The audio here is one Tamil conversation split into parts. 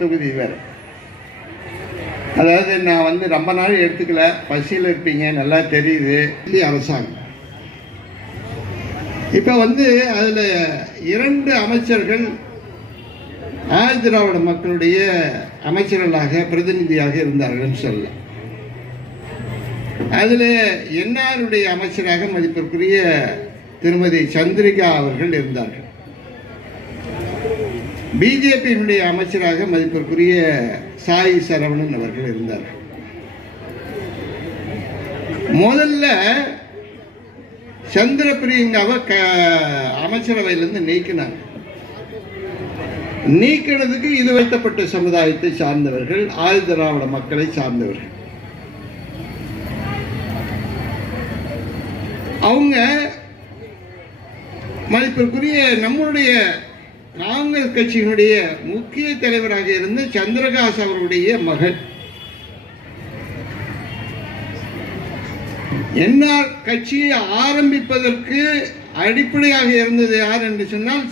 தொகுதி வேறு. அதாவது நான் ரொம்ப நாள் எடுத்துக்கல, பசியில் இருப்பீங்க நல்லா தெரியுது. அரசாங்கம் இப்போ அதில் 2 அமைச்சர்கள் ஆதி திராவிட மக்களுடைய அமைச்சர்களாக பிரதிநிதியாக இருந்தார்கள் சொல்ல. அதில் என்ஆருடைய அமைச்சராக மதிப்பிற்குரிய திருமதி சந்திரிகா அவர்கள் இருந்தார்கள். பிஜேபியினுடைய அமைச்சராக மதிப்பிற்குரிய சாய் சரவணன் அவர்கள் இருந்தார்கள். முதல்ல சந்திர பிரியங்காவை அமைச்சரவையிலிருந்து நீக்கினாங்க. நீக்கினதுக்கு இது வைத்தப்பட்ட சமுதாயத்தை சார்ந்தவர்கள், ஆதி திராவிட மக்களை சார்ந்தவர்கள். அவங்க மதிப்பிற்குரிய நம்முடைய காங்கிரஸ் கட்சியினுடைய முக்கிய தலைவராக இருந்த சந்திரகாஸ் அவருடைய மகள். என்ஆர் கட்சியை ஆரம்பிப்பதற்கு அடிப்படையாக இருந்தது யார் என்று சொன்னால்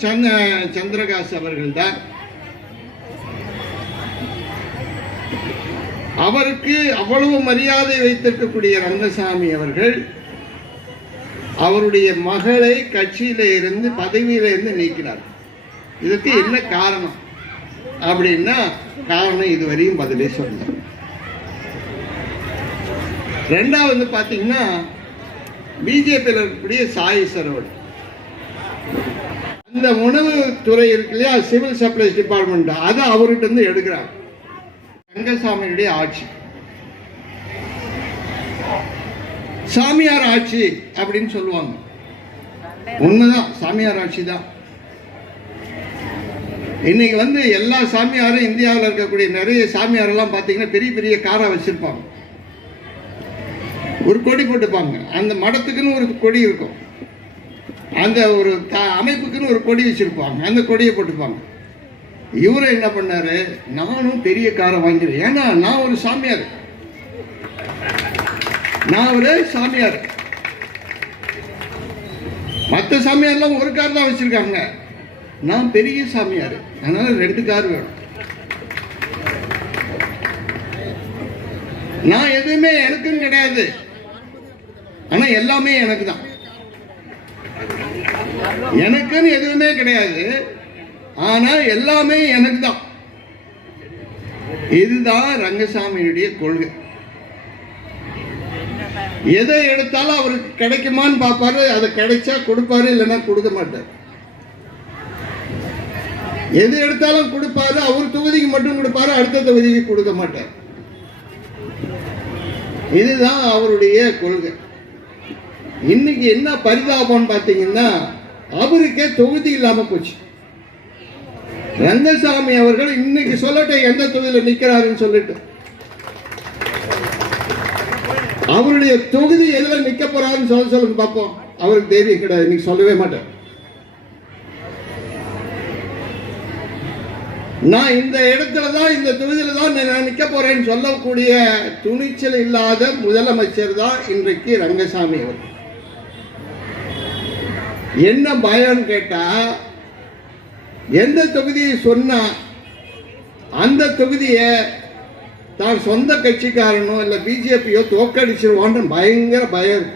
சந்திரகாஸ் அவர்கள் தான். அவருக்கு அவ்வளவு மரியாதை வைத்திருக்கக்கூடிய ரங்கசாமி அவர்கள் அவருடைய மகளை கட்சியில இருந்து பதவியில இருந்து நீக்கினார். இதுக்கு என்ன காரணம் அப்படின்னா, காரணம் இதுவரையும் பதிலே சொல்ல. ரெண்டாவது பாத்தீங்கன்னா, பிஜேபியில் இருக்கக்கூடிய சாய் சரவணன், அந்த உணவு துறை இருக்கு இல்லையா, சிவில் சப்ளைஸ் டிபார்ட்மெண்ட், அதை அவர்கிட்ட இருந்து எடுக்கிறாங்க. ரங்கசாமியுடைய ஆட்சி சாமியார் ஆட்சி அப்படின்னு சொல்லுவாங்க. உண்மைதான், சாமியார் ஆட்சி தான். இன்னைக்கு எல்லா சாமியாரும் இந்தியாவில் இருக்கக்கூடிய நிறைய சாமியார் எல்லாம் பார்த்தீங்கன்னா பெரிய பெரிய காரா வச்சிருப்பாங்க, ஒரு கொடி போட்டுப்பாங்க. அந்த மடத்துக்குன்னு ஒரு கொடி இருக்கும், அந்த ஒரு அமைப்புக்குன்னு ஒரு கொடி வச்சிருப்பாங்க, அந்த கொடியை போட்டுப்பாங்க. இவரை என்ன பண்ணாரு, நானும் பெரிய காரை வாங்கிறேன், ஏன்னா நான் ஒரு சாமியார், நான் ஒரு சாமியார். மற்ற சாமியார்லாம் ஒரு கார் தான் வச்சிருக்காங்க, நான் பெரிய சாமியார், அதனால 2 கார் வேணும். நான் எதுவுமே எனக்குன்னு கிடையாது, ஆனா எல்லாமே எனக்கு தான். எனக்குன்னு எதுவுமே கிடையாது, ஆனா எல்லாமே எனக்கு தான். இதுதான் ரங்கசாமியுடைய கொள்கை. எதை எடுத்தாலும் அவருக்கு கிடைக்குமான்னு பார்ப்பாரு, அதை கிடைச்சா கொடுப்பாரு, இல்லைன்னா கொடுக்க மாட்டார். எது எடுத்தாலும் கொடுப்பாரு, அவர் தொகுதிக்கு மட்டும் கொடுப்பாரு, அடுத்த தொகுதிக்கு கொடுக்க மாட்டார். இதுதான் அவருடைய கொள்கை. இன்னைக்கு என்ன பரிதாபம் பார்த்தீங்கன்னா, அவருக்கே தொகுதி இல்லாம போச்சு. ரங்கசாமி அவர்கள் இன்னைக்கு சொல்லட்ட எந்த தொகுதியில் நிக்கிறாருன்னு சொல்லிட்டு, அவருடைய தொகுதி எதுல நிக்க போறாருன்னு சொல்லுங்க பார்ப்போம். அவருக்கு தைரியம் கிடையாது, இன்னைக்கு சொல்லவே மாட்டேன். நான் இந்த இடத்துலதான், இந்த தொகுதியில தான் நான் நிக்க போறேன்னு சொல்லக்கூடிய துணிச்சல் இல்லாத முதலமைச்சர் தான் இன்றைக்கு ரங்கசாமி அவர்கள். என்ன பயம்னு கேட்டா, எந்த தொகுதியை சொன்னா அந்த தொகுதியை தான் சொந்த கட்சிக்காரனோ இல்ல பிஜேபியோ தோக்கடிச்சிருவான்னு பயங்கர பயம்.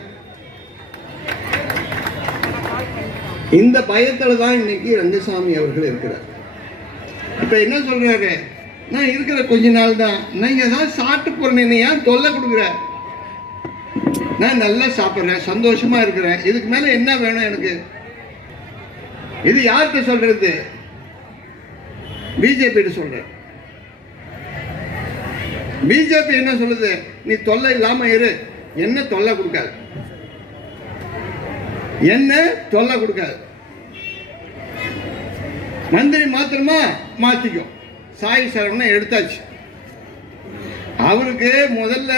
இந்த பயத்துல தான் இன்னைக்கு ரங்கசாமி அவர்கள் இருக்கிறார். இப்ப என்ன சொல்றாரு, நான் இருக்கிற கொஞ்ச நாள் தான், நீங்க ஏதாவது சாப்பிட்டு போறேன், ஏன் தொல்லை கொடுக்குற, நான் நல்லா சாப்பிட்றேன், சந்தோஷமா இருக்கிறேன், இதுக்கு மேல என்ன வேணும் எனக்கு? இது யார்கிட்ட சொல்றது? பிஜேபி சொல்ற. பிஜேபி என்ன சொல்லுது, நீ தொல்லை இல்லாம இரு, என்ன தொல்லை கொடுக்காது, என்ன தொல்லை கொடுக்காது, மந்திரி மாத்திரமா மாத்திக்கோ. சாய் சரவணன் எடுத்தாச்சு. அவருக்கு முதல்ல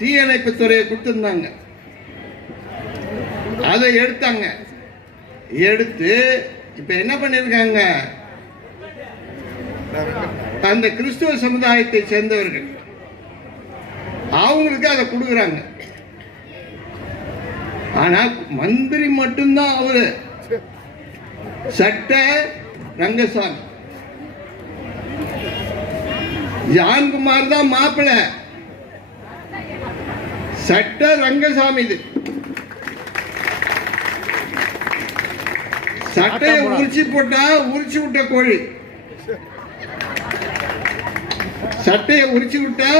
தீயணைப்பு துறையை கொடுத்திருந்தாங்க, அதை எடுத்தாங்க. எடுத்து இப்ப என்ன பண்ணிருக்காங்க, அந்த கிறிஸ்துவ சமுதாயத்தை சேர்ந்தவர்கள் அவங்களுக்கு அதை கொடுக்குறாங்க. ஆனா மந்திரி மட்டும்தான் அவரு, சட்ட ரங்கசாமி, ஜான்குமார் தான் மாப்பிள்ளை, சட்ட ரங்கசாமி. இது சட்டையை உரிச்சு போட்டா உரிச்சு விட்ட கோழி, சட்டையை உரிச்சு விட்டா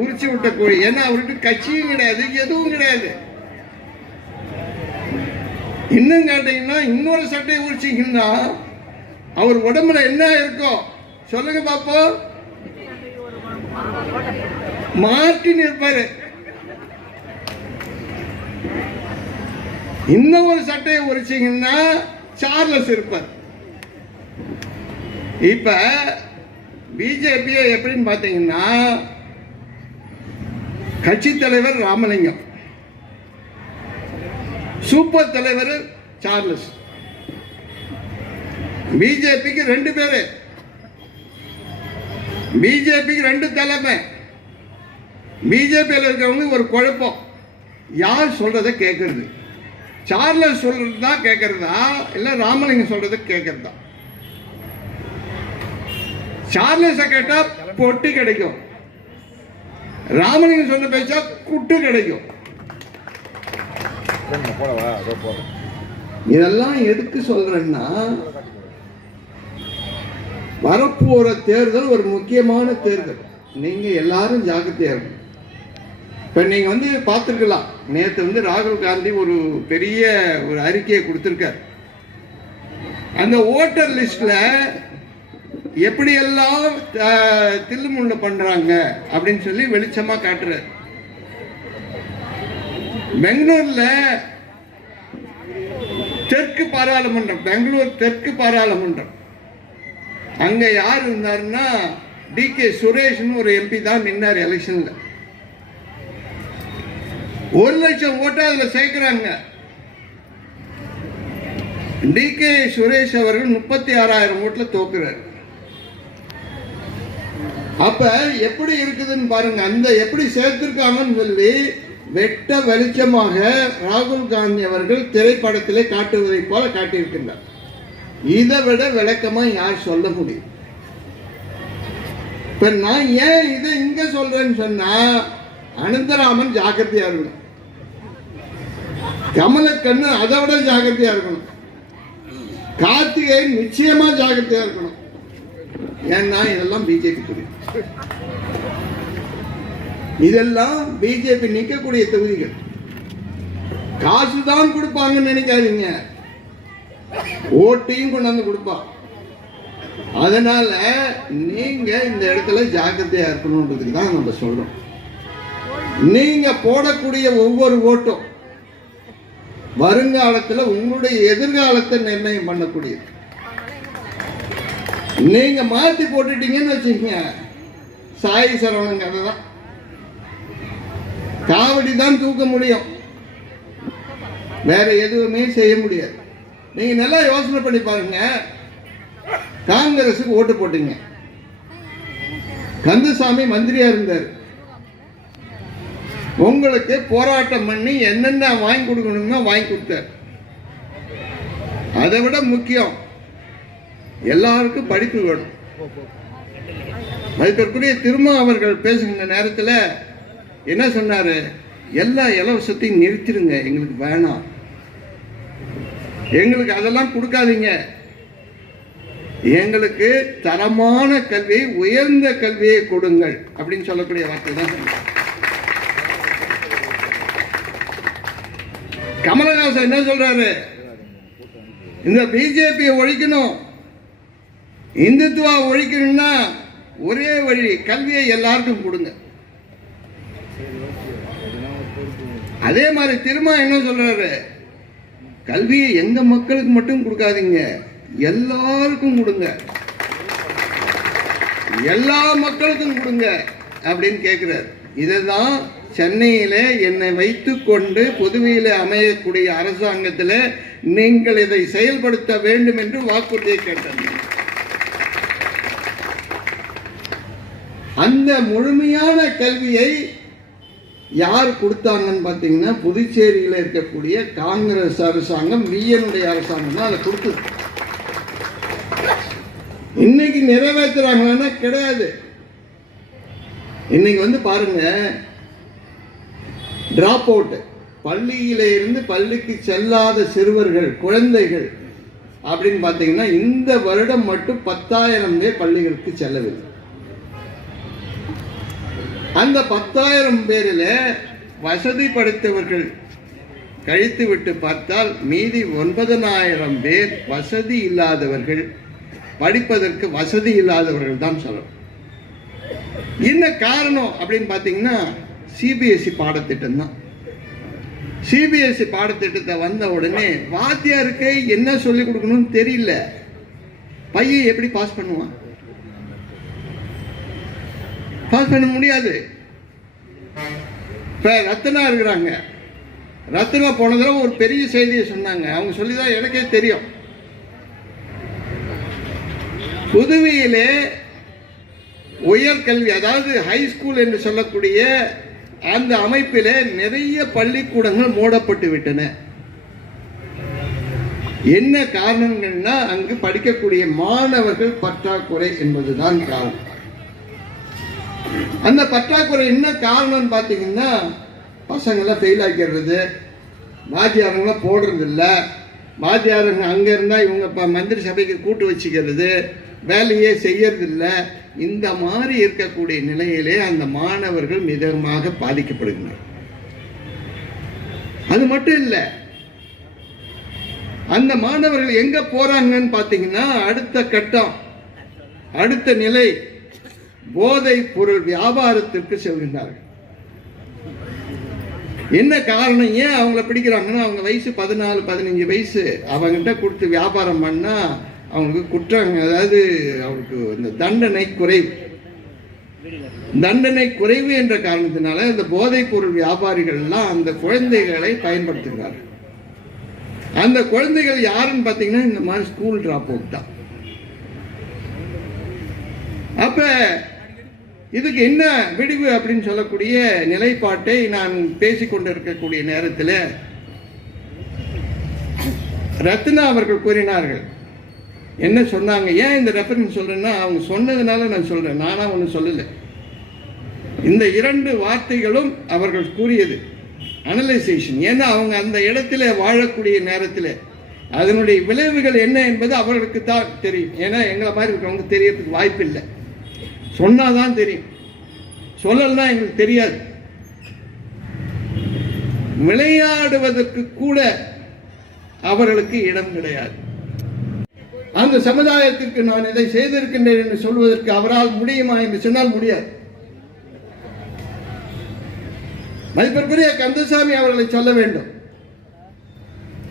உரிச்சு விட்ட கோழி. ஏன்னா அவருக்கு கட்சியும் கிடையாது, எதுவும் கிடையாது. இன்னும் கேட்டீங்கன்னா இன்னொரு சட்டையை உரிச்சிங்கன்னா அவர் உடம்புல என்ன இருக்கும் சொல்லுங்க பாப்போம். மார்டின் இருப்பாரு. இன்னும் ஒரு சட்டையை உரிச்சிங்கன்னா சார்லஸ் இருப்பார். இப்ப பிஜேபியை எப்படின்னு பாத்தீங்கன்னா கட்சி தலைவர் ராமலிங்கம், சூப்பர் தலைவர் சார்லஸ். பிஜேபிக்கு 2 பேரு, பிஜேபிக்கு 2 தலைமை. பிஜேபியில் இருக்கிறவங்க ஒரு குழப்பம், யார் சொல்றதை கேட்கறது, சார்லஸ் சொல்றதா கேட்கறதா இல்ல ராமலிங்கம் சொல்றதை கேட்கறதா? சார்லஸை கேட்டா பொட்டி கிடைக்கும், ராமலிங்கம் சொன்ன பேச்சா குட்டு கிடைக்கும். இதெல்லாம் எதுக்கு சொல்றேன்னா, வரப்போற தேர்தல் ஒரு முக்கியமான தேர்தல். நீங்க எல்லாரும் ஜாக்கிரதையா இருக்கணும். இப்ப நீங்க பார்த்திருக்கலாம், நேற்று ராகுல் காந்தி ஒரு பெரிய ஒரு அறிக்கையை கொடுத்திருக்கார். அந்த ஓட்டர் லிஸ்ட்ல எப்படி எல்லாம் தில்லுமுள்ளு பண்றாங்க அப்படின்னு சொல்லி வெளிச்சமா காட்டுறார். பெங்களூர்ல தெற்கு பாராளுமன்றம், பெங்களூர் தெற்கு பாராளுமன்றம், அங்க யார் இருந்தாருன்னா டி.கே. சுரேஷ் ஒரு எம்பி தான் நின்னார் எலெக்ஷன்ல. 1 லட்சம் ஓட்டு அதுல சேர்க்கிறாங்க. டி.கே. சுரேஷ் அவர்கள் 36,000 ஓட்டுல தோக்குறாரு. அப்ப எப்படி இருக்குதுன்னு பாருங்க. அந்த எப்படி சேர்த்திருக்காங்கன்னு சொல்லி வெட்ட வெளிச்சமாக ராகுல் காந்தி அவர்கள் திரைப்படத்திலே காட்டுவதை போல காட்டியிருக்கின்றார். இதை விட விளக்கமா யார் சொல்ல முடியும்? இப்ப நான் ஏன் இதை இங்க சொல்றேன்னு சொன்னா, அனந்தராமன் ஜாக்கிரதையா இருக்கணும், கமலக்கண்ணு அதை விட ஜாக்கிரதையா இருக்கணும், கார்த்திகேயன் நிச்சயமா ஜாக்கிரதையா இருக்கணும். ஏன்னா இதெல்லாம் பிஜேபி புரியும், இதெல்லாம் பிஜேபி நிற்கக்கூடிய தொகுதிகள். காசுதான் கொடுப்பாங்கன்னு நினைக்காதீங்க, ஓட்டையும் கொண்டாந்து கொடுப்பா. அதனால நீங்க இந்த இடத்துல ஜாக்கிரதையா இருக்கணும்ன்றதுக்கு தான் நம்ம சொல்றோம். நீங்க போடக்கூடிய ஒவ்வொரு ஓட்டும் வருங்காலத்தில் உங்களுடைய எதிர்காலத்தை நிர்ணயம் பண்ணக்கூடியது. நீங்க மாத்தி போட்டுட்டீங்கன்னு வச்சுக்கோங்க, சாய் சரவணன் கதை தான், காவடி தான் தூக்க முடியும், வேற எதுவுமே செய்ய முடியாது. நீங்க நல்லா யோசனை பண்ணி பாருங்க. காங்கிரஸுக்கு ஓட்டு போட்டீங்க, கந்தசாமி மந்திரியா இருந்தார், உங்களுக்கு போராட்டம் பண்ணி என்னென்ன வாங்கி கொடுக்கணுமோ வாங்கி கொடுத்தார். அதை விட முக்கியம், எல்லாருக்கும் படிப்பு வேணும். மதிப்பிற்குரிய திருமா அவர்கள் பேசுகின்ற நேரத்தில் என்ன சொன்னாரு? எல்லா இலவசத்தையும் நிறுத்திடுங்க, எங்களுக்கு வேணாம், எங்களுக்கு அதெல்லாம் கொடுக்காதீங்க, எங்களுக்கு தரமான கல்வியை, உயர்ந்த கல்வியை கொடுங்கள் அப்படின்னு சொல்லக்கூடிய வார்த்தை தான். கமலஹாசன் என்ன சொல்றாரு? இந்த பிஜேபியை ஒழிக்கணும், இந்துத்துவா ஒழிக்கணும்னா ஒரே வழி, கல்வியை எல்லாருக்கும் கொடுங்க. அதே மாதிரி திரும்ப என்ன சொல்றாரு? கல்வியை எங்க மக்களுக்கு மட்டும் கொடுக்காதீங்க, எல்லாருக்கும் கொடுங்க, எல்லா மக்களுக்கும் கொடுங்க அப்படின்னு கேட்கிறார். இதுதான் சென்னையில என்னை வைத்துக் கொண்டு புதுவையில் அமையக்கூடிய அரசாங்கத்தில் நீங்கள் இதை செயல்படுத்த வேண்டும் என்று வாக்குறுதியை கேட்டார். அந்த முழுமையான கல்வியை யார் கொடுத்தாங்கன்னு பார்த்தீங்கன்னா, புதுச்சேரியில் இருக்கக்கூடிய காங்கிரஸ் அரசாங்கம், விஎனுடைய அரசாங்கம் தான் அதை கொடுத்தது. இன்னைக்கு நிறைவேற்றுறாங்கன்னா கிடையாது. இன்னைக்கு பாருங்க, டிராப் அவுட், பள்ளியில இருந்து பள்ளிக்கு செல்லாத சிறுவர்கள், குழந்தைகள் அப்படின்னு பார்த்தீங்கன்னா இந்த வருடம் மட்டும் 10,000 பேர் பள்ளிகளுக்கு செல்லவில்லை. அந்த 10,000 பேரில் வசதி படைத்தவர்கள் கழித்து விட்டு பார்த்தால் மீதி 9,000 பேர் வசதி இல்லாதவர்கள், படிப்பதற்கு வசதி இல்லாதவர்கள் தான் சொல்லணும். என்ன காரணம் அப்படின்னு பார்த்தீங்கன்னா சிபிஎஸ்இ பாடத்திட்டம் தான். சிபிஎஸ்இ பாடத்திட்டத்தை வந்த உடனே வாத்தியாருக்கு என்ன சொல்லிக் கொடுக்கணும்னு தெரியல. பையன் எப்படி பாஸ் பண்ணுவான்? பாஸ் பண்ண முடியாது. இப்ப ரத்னா இருக்கிறாங்க. ரத்னா போன தடவை ஒரு பெரிய செய்தியை சொன்னாங்க. அவங்க சொல்லிதான் எனக்கே தெரியும். புதுவையிலே உயர்கல்வி, அதாவது ஹை ஸ்கூல் என்று சொல்லக்கூடிய அந்த அமைப்பிலே நிறைய பள்ளிக்கூடங்கள் மூடப்பட்டு விட்டன. என்ன காரணங்கள்னா அங்கு படிக்கக்கூடிய மாணவர்கள் பற்றாக்குறை என்பதுதான் காரணம். அந்த பற்றாக்குறை என்ன காரணம் பார்த்தீங்கன்னா, பசங்களாம் ஃபெயில் ஆக்கிறது, வாத்தியாரங்களாம் போடுறது இல்லை, வாத்தியாரங்க அங்கே இருந்தால் இவங்க மந்திரி சபைக்கு கூட்டு வச்சுக்கிறது, வேலையே செய்யறதில்லை. இந்த மாதிரி இருக்கக்கூடிய நிலையிலே அந்த மாணவர்கள் மிதமாக பாதிக்கப்படுகின்றனர். அது மட்டும் இல்லை, அந்த மாணவர்கள் எங்க போறாங்கன்னு பார்த்தீங்கன்னா அடுத்த கட்டம், அடுத்த நிலை போதை பொருள் வியாபாரத்திற்கு செல்கின்றார்கள். என்ன காரணம்? ஏன் அவங்கள பிடிக்கிறாங்கன்னா அவங்க வயசு 14-15 வயசு. அவங்ககிட்ட கொடுத்து வியாபாரம் பண்ணா அவங்களுக்கு குற்றம், அதாவது அவருக்கு இந்த தண்டனை குறைவு. தண்டனை குறைவு என்ற காரணத்தினால இந்த போதைப் பொருள் வியாபாரிகள்லாம் அந்த குழந்தைகளை பயன்படுத்துகிறார்கள். அந்த குழந்தைகள் யாருன்னு பார்த்தீங்கன்னா இந்த மாதிரி ஸ்கூல் டிராப் அவுட் தான். அப்ப இதுக்கு என்ன விடிவு அப்படின்னு சொல்லக்கூடிய நிலைப்பாட்டை நான் பேசிக்கொண்டிருக்கக்கூடிய நேரத்தில் ரத்னா அவர்கள் கூறினார்கள். என்ன சொன்னாங்க? ஏன் இந்த ரெஃபரன்ஸ் சொல்றேன்னா அவங்க சொன்னதுனால நான் சொல்றேன், நானா ஒன்றும் சொல்லலை. இந்த 2 வார்த்தைகளும் அவர்கள் கூறியது அனலைசேஷன். ஏன்னா அவங்க அந்த இடத்துல வாழக்கூடிய நேரத்தில் அதனுடைய விளைவுகள் என்ன என்பது அவர்களுக்கு தான் தெரியும். ஏன்னா எங்களை மாதிரி இருக்கிறவங்க தெரியறதுக்கு வாய்ப்பு இல்லை. சொன்னாதான் தெரியும், சொல்லலன்னா எங்களுக்கு தெரியாது. விளையாடுவதற்கு கூட அவர்களுக்கு இடம் கிடையாது. அந்த சமுதாயத்திற்கு நான் இதை செய்திருக்கின்றேன் என்று சொல்வதற்கு அவரால் முடியுமா என்று சொன்னால் முடியாது. மதிப்பிற்குரிய கந்தசாமி அவர்களை சொல்ல வேண்டும்.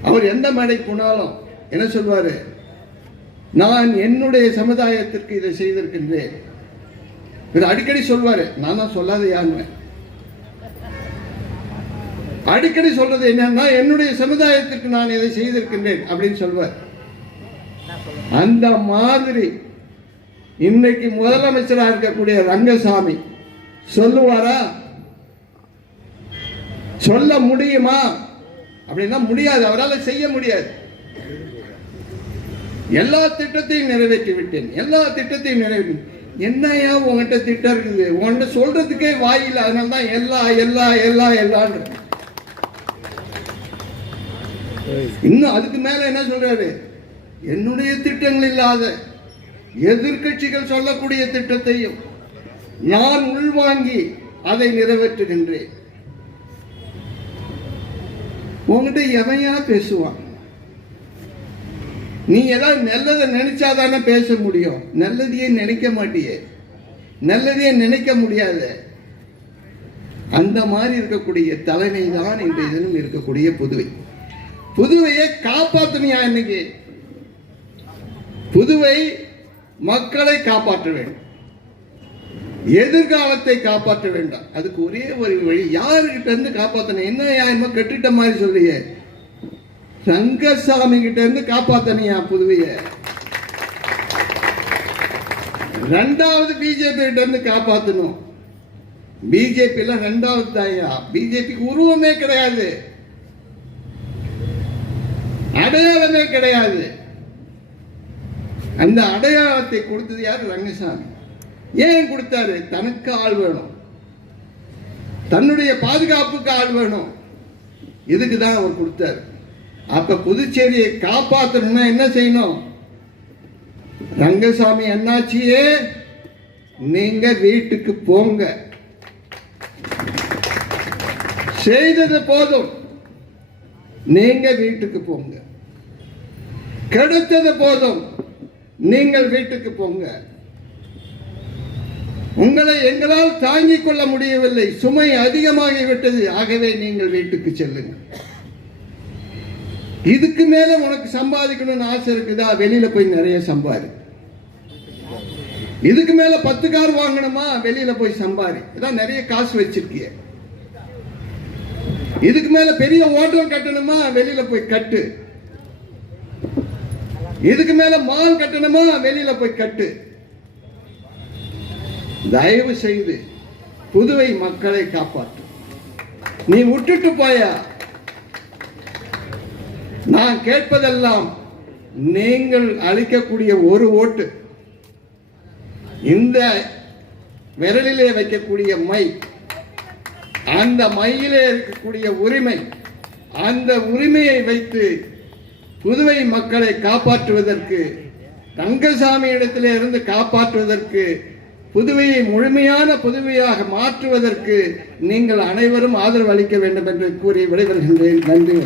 அவர் எந்த மேடை போனாலும் என்ன சொல்வாரு? நான் என்னுடைய சமுதாயத்திற்கு இதை செய்திருக்கின்றேன். இவர் அடிக்கடி சொல்வாரு. நான் தான் சொல்லாத யாருன்னு அடிக்கடி சொல்றது என்னன்னா என்னுடைய சமுதாயத்திற்கு நான் இதை செய்திருக்கின்றேன் அப்படின்னு சொல்வார். அந்த மாதிரி இன்னைக்கு முதலமைச்சராக இருக்கக்கூடிய ரங்கசாமி சொல்லுவாரா? சொல்ல முடியுமா? அப்படின்னா முடியாது. அவரால் செய்ய முடியாது. எல்லா திட்டத்தையும் நிறைவேற்றி விட்டேன், எல்லா திட்டத்தையும் நிறைவேற்றி. என்னையா உங்ககிட்ட திட்டம் இருக்குது? உங்ககிட்ட சொல்றதுக்கே வாயில். அதனால்தான் எல்லா எல்லா எல்லா எல்லான்னு. இன்னும் அதுக்கு மேல என்ன சொல்றாரு? என்னுடைய திட்டங்கள் இல்லாத எதிர்கட்சிகள் சொல்லக்கூடிய திட்டத்தையும் நான் உள்வாங்கி அதை நிறைவேற்றுகின்றேன். உங்ககிட்ட எவையா பேசுவான்? நீ ஏதாவது நல்லதை நினைச்சாதானே பேச முடியும். நல்லதையே நினைக்க மாட்டியே, நல்லதையே நினைக்க முடியாது. அந்த மாதிரி இருக்கக்கூடிய தலைமை தான் இன்றைய தினம் இருக்கக்கூடிய புதுவை. புதுவையை காப்பாற்றணியா? இன்னைக்கு புதுவை மக்களை காப்பாற்ற வேண்டும், எதிர்காலத்தை காப்பாற்ற வேண்டாம். அதுக்கு ஒரே ஒரு வழி. யாருகிட்ட இருந்து காப்பாற்றணும்? என்ன யாருமா கட்டிட்ட மாதிரி சொல்லியே, ரங்கசாமி கிட்ட இருந்து காப்பாத்தனியா புதுவைய. 2வது பிஜேபி கிட்ட இருந்து காப்பாற்றணும். பிஜேபி எல்லாம் 2வது தாயா. பிஜேபிக்கு உருவமே கிடையாது, அடையாளமே கிடையாது. அந்த அடையாளத்தை கொடுத்தது யார்? ரங்கசாமி. ஏன் கொடுத்தாரு? தனக்கு ஆள் வேணும், தன்னுடைய பாதுகாப்புக்கு ஆள் வேணும், இதுக்கு தான் அவர் கொடுத்தாரு. அப்ப புதுச்சேரியை காப்பாற்றணும்னா என்ன செய்யணும்? ரங்கசாமி அண்ணாச்சியே நீங்க வீட்டுக்கு போங்க, செய்தது போதும், நீங்க வீட்டுக்கு போங்க, கிடைத்தது போதும், நீங்கள் வீட்டுக்கு போங்க. உங்களை எங்களால் தாங்கிக் கொள்ள முடியவில்லை, சுமை அதிகமாகிவிட்டது, ஆகவே நீங்கள் வீட்டுக்கு செல்லுங்கள். இதுக்கு மேல உனக்கு சம்பாதிக்கணும்னு ஆசை இருக்குதா? வெளியில போய் நிறைய சம்பாதி. இதுக்கு மேல 10 கார் வாங்கணுமா? வெளியில போய் சம்பாதி, இதான் நிறைய காசு வச்சிருக்கிய. இதுக்கு மேல பெரிய ஹோட்டல் கட்டணுமா? வெளியில போய் கட்டு. இதுக்கு மேல மால் கட்டணுமா? வெளியில போய் கட்டு. தயவு செய்து புதுவை மக்களை காப்பாற்று. நீ விட்டுட்டு போயா? நான் கேட்பதெல்லாம் நீங்கள் அளிக்கக்கூடிய ஒரு ஓட்டு, இந்த விரலிலே வைக்கக்கூடிய மை, அந்த மையிலே இருக்கக்கூடிய உரிமை, அந்த உரிமையை வைத்து புதுவை மக்களை காப்பாற்றுவதற்கு, ரங்கசாமி இடத்திலே இருந்து காப்பாற்றுவதற்கு, புதுவையை முழுமையான புதுவையாக மாற்றுவதற்கு நீங்கள் அனைவரும் ஆதரவு அளிக்க வேண்டும் என்று கூறி விடைபெறுகின்றேன். நன்றி.